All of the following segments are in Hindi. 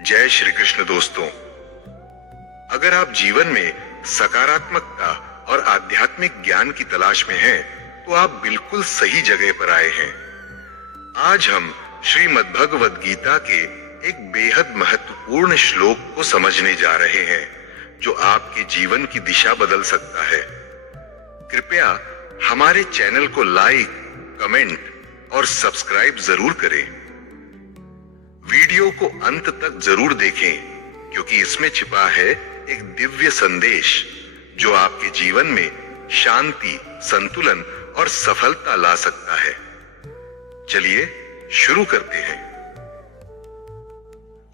जय श्री कृष्ण दोस्तों। अगर आप जीवन में सकारात्मकता और आध्यात्मिक ज्ञान की तलाश में हैं, तो आप बिल्कुल सही जगह पर आए हैं। आज हम श्रीमद् भगवद गीता के एक बेहद महत्वपूर्ण श्लोक को समझने जा रहे हैं, जो आपके जीवन की दिशा बदल सकता है। कृपया हमारे चैनल को लाइक, कमेंट और सब्सक्राइब जरूर करें। वीडियो को अंत तक जरूर देखें, क्योंकि इसमें छिपा है एक दिव्य संदेश जो आपके जीवन में शांति, संतुलन और सफलता ला सकता है। चलिए शुरू करते हैं।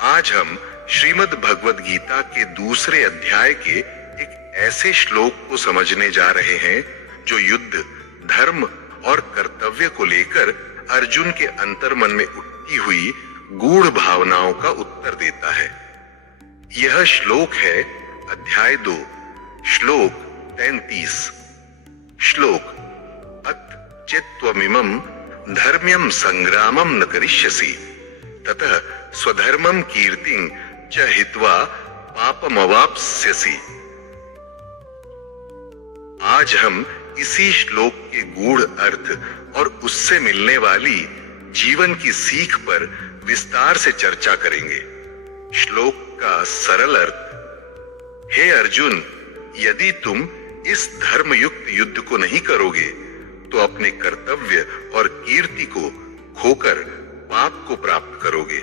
आज हम श्रीमद् भगवद गीता के दूसरे अध्याय के एक ऐसे श्लोक को समझने जा रहे हैं जो युद्ध, धर्म और कर्तव्य को लेकर अर्जुन के अंतर्मन में उठती हुई गूढ़ भावनाओं का उत्तर देता है। यह श्लोक है अध्याय 2, श्लोक 33। श्लोक अत चित्त्वमिमं धर्म्यं संग्रामं न करिष्यसि ततः स्वधर्मं कीर्तिं च हित्वा पापमवाप्स्यसि। आज हम इसी श्लोक के गूढ़ अर्थ और उससे मिलने वाली जीवन की सीख पर विस्तार से चर्चा करेंगे। श्लोक का सरल अर्थ, हे अर्जुन, यदि तुम इस धर्मयुक्त युद्ध को नहीं करोगे तो अपने कर्तव्य और कीर्ति को खोकर पाप को प्राप्त करोगे।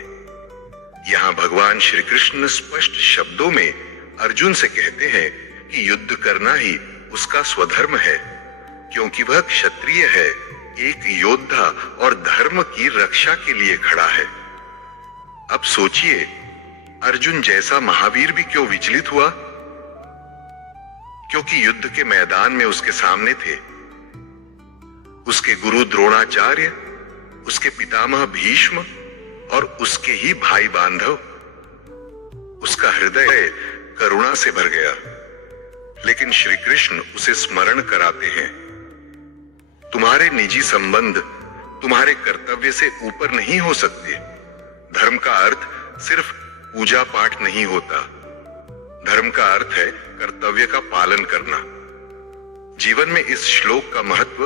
यहाँ भगवान श्री कृष्ण स्पष्ट शब्दों में अर्जुन से कहते हैं कि युद्ध करना ही उसका स्वधर्म है, क्योंकि वह क्षत्रिय है, एक योद्धा और धर्म की रक्षा के लिए खड़ा है। अब सोचिए, अर्जुन जैसा महावीर भी क्यों विचलित हुआ? क्योंकि युद्ध के मैदान में उसके सामने थे उसके गुरु द्रोणाचार्य, उसके पितामह भीष्म और उसके ही भाई बांधव। उसका हृदय करुणा से भर गया, लेकिन श्री कृष्ण उसे स्मरण कराते हैं, तुम्हारे निजी संबंध तुम्हारे कर्तव्य से ऊपर नहीं हो सकते। धर्म का अर्थ सिर्फ पूजा पाठ नहीं होता। धर्म का अर्थ है कर्तव्य का पालन करना। जीवन में इस श्लोक का महत्व,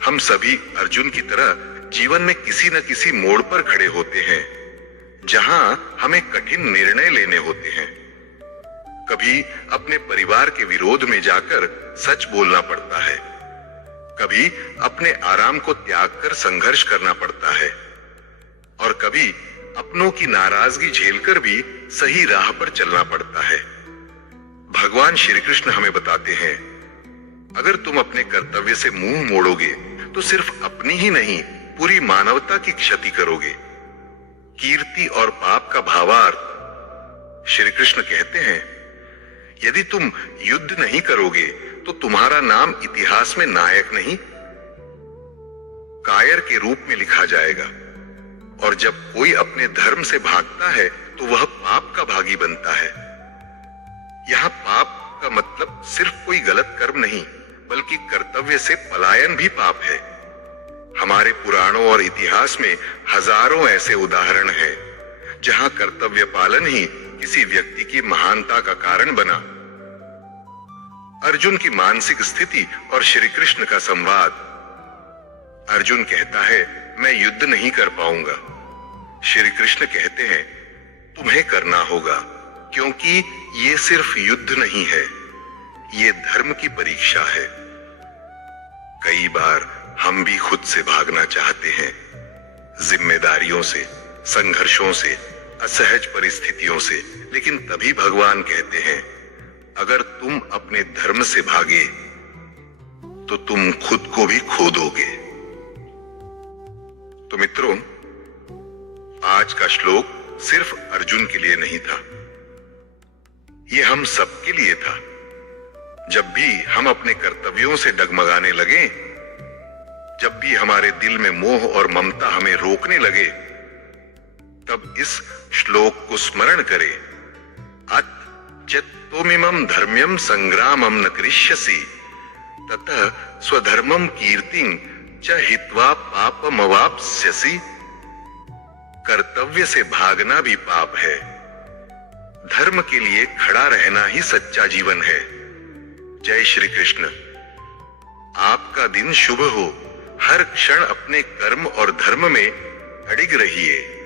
हम सभी अर्जुन की तरह जीवन में किसी न किसी मोड़ पर खड़े होते हैं, जहां हमें कठिन निर्णय लेने होते हैं। कभी अपने परिवार के विरोध में जाकर सच बोलना पड़ता है, कभी अपने आराम को त्याग कर संघर्ष करना पड़ता है, और कभी अपनों की नाराजगी झेलकर भी सही राह पर चलना पड़ता है। भगवान श्री कृष्ण हमें बताते हैं, अगर तुम अपने कर्तव्य से मुंह मोड़ोगे तो सिर्फ अपनी ही नहीं, पूरी मानवता की क्षति करोगे। कीर्ति और पाप का भावार्थ, श्री कृष्ण कहते हैं, यदि तुम युद्ध नहीं करोगे तो तुम्हारा नाम इतिहास में नायक नहीं, कायर के रूप में लिखा जाएगा। और जब कोई अपने धर्म से भागता है तो वह पाप का भागी बनता है। यहां पाप का मतलब सिर्फ कोई गलत कर्म नहीं, बल्कि कर्तव्य से पलायन भी पाप है। हमारे पुराणों और इतिहास में हजारों ऐसे उदाहरण हैं जहां कर्तव्य पालन ही किसी व्यक्ति की महानता का कारण बना। अर्जुन की मानसिक स्थिति और श्री कृष्ण का संवाद। अर्जुन कहता है, मैं युद्ध नहीं कर पाऊंगा। श्री कृष्ण कहते हैं, तुम्हें करना होगा, क्योंकि ये सिर्फ युद्ध नहीं है, ये धर्म की परीक्षा है। कई बार हम भी खुद से भागना चाहते हैं, जिम्मेदारियों से, संघर्षों से, असहज परिस्थितियों से, लेकिन तभी भगवान कहते हैं, अगर तुम अपने धर्म से भागे तो तुम खुद को भी खो दोगे। तो मित्रों, आज का श्लोक सिर्फ अर्जुन के लिए नहीं था, ये हम सबके लिए था। जब भी हम अपने कर्तव्यों से डगमगाने लगे, जब भी हमारे दिल में मोह और ममता हमें रोकने लगे, तब इस श्लोक को स्मरण करें, अत चित्त्वमिमं धर्म्यं संग्रामं न करिष्यसि ततः स्वधर्मं कीर्तिं च हित्वा पापमवाप्स्यसि। कर्तव्य से भागना भी पाप है। धर्म के लिए खड़ा रहना ही सच्चा जीवन है। जय श्री कृष्ण। आपका दिन शुभ हो। हर क्षण अपने कर्म और धर्म में अडिग रहिए।